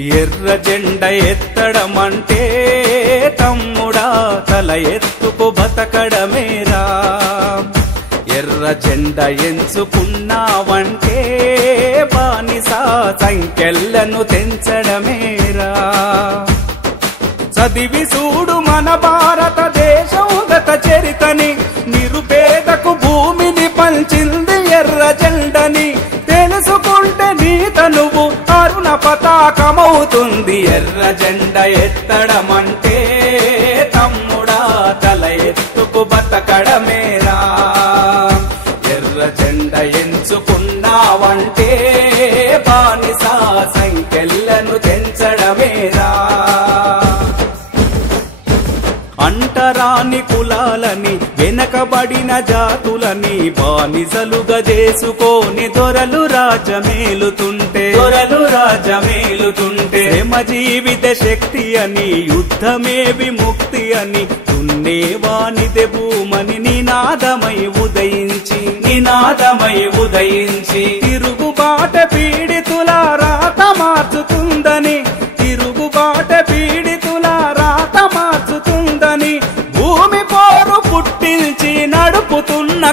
ఎర్ర జెండ ఎత్తడమంటే తమ్ముడా తల ఎత్తుకు బతకడమేరా, ఎర్ర జెండ ఎంచుకున్నావంటే బానిస సంఖ్యలను తెంచడమేరా. చదివి చూడు మన భారతదేశం గత చరితని, నిరుపేదకు భూమిని పంచింది ఎర్ర జెండని, తెలుసుకుంటే నీ తనువు అరుణ పతాకమవుతుంది. ఎర్ర జెండ ఎత్తడమంటే తమ్ముడా తల ఎత్తుకు బతకడమేరా, ఎర్ర జెండ ఎంచుకున్నావంటే బానిస సంఖ్యలను తెంచడమేరా. అంటరాని కులాలని వెనకబడిన జాతులని బానిసలుగా చేసుకొని దొరలు రాజమేలుతుంటే శ్రమ జీవిత శక్తి అని, యుద్ధమే విముక్తి అని, దున్నేవానిదే భూమని నినాదమై ఉదయించి తిరుగుబాట పీడితుల రాత మార్చుతుందని, తిరుగుబాట పీడితుల రాత మార్చుతుందని, భూమి పోరు పుట్టించి నడుపుతున్న